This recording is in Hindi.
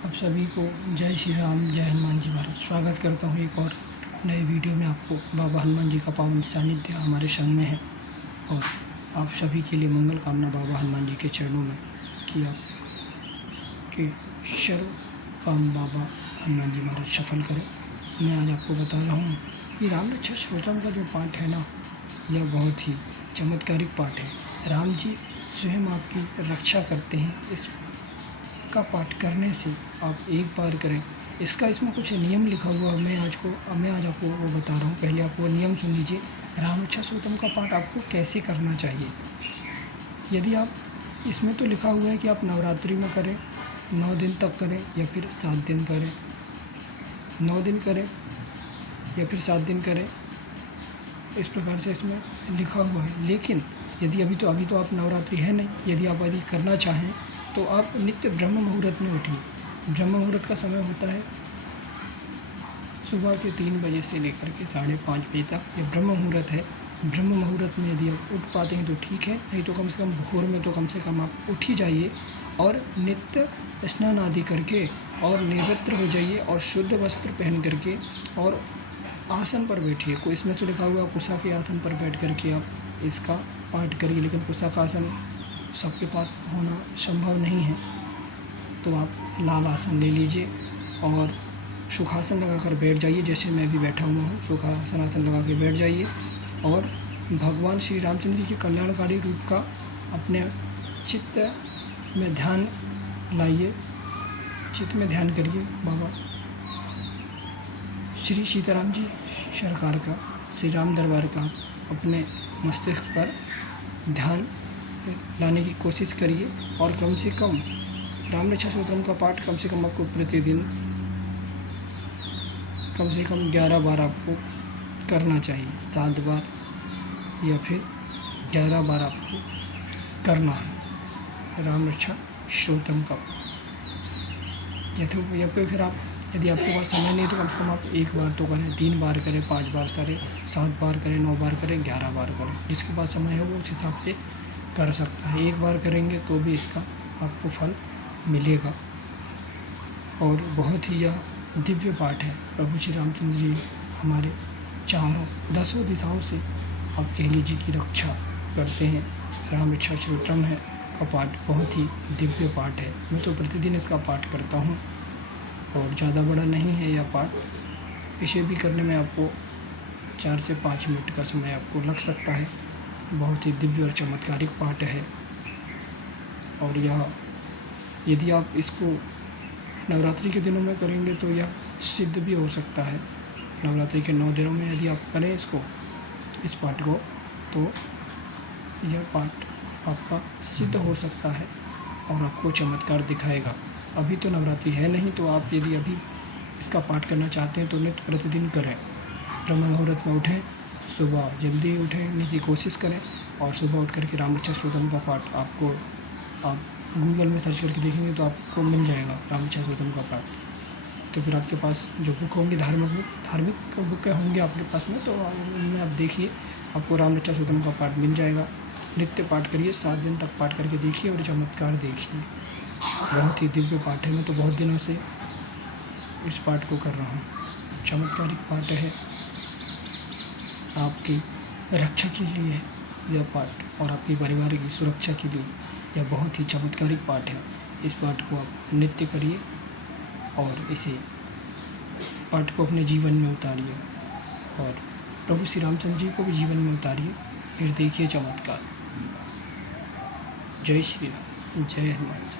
आप सभी को जय श्री राम, जय हनुमान जी महाराज। स्वागत करता हूँ एक और नए वीडियो में। आपको बाबा हनुमान जी का पावन सानिध्य हमारे संग में है और आप सभी के लिए मंगल कामना बाबा हनुमान जी के चरणों में कि आप के सर्व काम बाबा हनुमान जी महाराज सफल करें। मैं आज आपको बता रहा हूँ कि राम रक्षा स्तोत्रम का जो पाठ है ना, यह बहुत ही चमत्कारिक पाठ है। राम जी स्वयं आपकी रक्षा करते हैं। इस का पाठ करने से आप एक बार करें। इसमें कुछ नियम लिखा हुआ मैं आज आपको वो बता रहा हूँ। पहले आप वो नियम सुन लीजिए। राम रक्षा स्तोत्रम का पाठ आपको कैसे करना चाहिए। यदि आप इसमें तो लिखा हुआ है कि आप नवरात्रि में करें, 9 दिन तक करें या फिर 7 दिन करें, 9 दिन करें या फिर 7 दिन करें, इस प्रकार से इसमें लिखा हुआ है। लेकिन यदि अभी तो आप नवरात्रि है नहीं, यदि आप यदि करना चाहें तो आप नित्य ब्रह्म मुहूर्त में उठिए। ब्रह्म मुहूर्त का समय होता है सुबह के 3 बजे से लेकर के 5:30 बजे तक। ये ब्रह्म मुहूर्त है। ब्रह्म मुहूर्त में यदि आप उठ पाते हैं तो ठीक है, नहीं तो कम से कम भोर में तो कम से कम आप उठ ही जाइए और नित्य स्नान आदि करके और निवृत्त हो जाइए और शुद्ध वस्त्र पहन करके और आसन पर बैठिए। कोई इसमें तो लिखा हुआ कुशा के आसन पर बैठ करके आप इसका पाठ करिए, लेकिन कुशा का आसन सबके पास होना संभव नहीं है, तो आप लाल आसन ले लीजिए और सुखासन लगा कर बैठ जाइए। जैसे मैं भी बैठा हुआ हूँ, सुखासन आसन लगा के बैठ जाइए और भगवान श्री रामचंद्र जी के कल्याणकारी रूप का अपने चित्त में ध्यान लाइए। चित्त में ध्यान करिए बाबा श्री सीताराम जी सरकार का, श्री राम दरबार का अपने मस्तिष्क पर ध्यान लाने की कोशिश करिए और कम से कम राम रक्षा स्तोत्रम का पाठ कम से कम आपको प्रतिदिन कम से कम 11 बार आपको करना चाहिए। 7 बार या फिर 11 बार आपको करना है राम रक्षा स्तोत्रम का। या फिर आप यदि आपके पास समय नहीं तो कम से कम आप 1 बार तो करें, 3 बार करें, 5 बार करें, 7 बार करें, 9 बार करें, 11 बार करें। जिसके पास समय हो वो उस हिसाब से कर सकता है। 1 बार करेंगे तो भी इसका आपको फल मिलेगा और बहुत ही यह दिव्य पाठ है। प्रभु श्री रामचंद्र जी हमारे चारों 10 दिशाओं से आप कह लीजिए की रक्षा करते हैं। राम रक्षा स्तोत्रम है का पाठ बहुत ही दिव्य पाठ है। मैं तो प्रतिदिन इसका पाठ करता हूँ और ज़्यादा बड़ा नहीं है यह पाठ। इसे भी करने में आपको 4 से 5 मिनट का समय आपको लग सकता है। बहुत ही दिव्य और चमत्कारिक पाठ है और यह यदि आप इसको नवरात्रि के दिनों में करेंगे तो यह सिद्ध भी हो सकता है। नवरात्रि के 9 दिनों में यदि आप करें इस पाठ को तो यह पाठ आपका सिद्ध हो सकता है और आपको चमत्कार दिखाएगा। अभी तो नवरात्रि है नहीं, तो आप यदि अभी इसका पाठ करना चाहते हैं तो नित्य प्रतिदिन करें। ब्रह्म मुहूर्त में उठें, सुबह जल्दी उठने की कोशिश करें और सुबह उठ करके राम रक्षा स्तोत्रम का पाठ आप गूगल में सर्च करके देखेंगे तो आपको मिल जाएगा राम रक्षा स्तोत्रम का पाठ। तो फिर आपके पास जो बुक होंगी धार्मिक बुक होंगे आपके पास में, तो उनमें आप देखिए, आपको राम रक्षा स्तोत्रम का पाठ मिल जाएगा। नित्य पाठ करिए, 7 दिन तक पाठ करके देखिए और चमत्कार देखिए। बहुत ही दिव्य पाठ है। मैं तो बहुत दिनों से इस पाठ को कर रहा हूँ। चमत्कारिक पाठ है, आपकी रक्षा के लिए है यह पाठ और आपके परिवार की सुरक्षा के लिए यह बहुत ही चमत्कारिक पाठ है। इस पाठ को आप नित्य करिए और इसे पाठ को अपने जीवन में उतारिए और प्रभु श्री रामचंद्र जी को भी जीवन में उतारिए, फिर देखिए चमत्कार। जय श्री राम, जय हनुमान जी।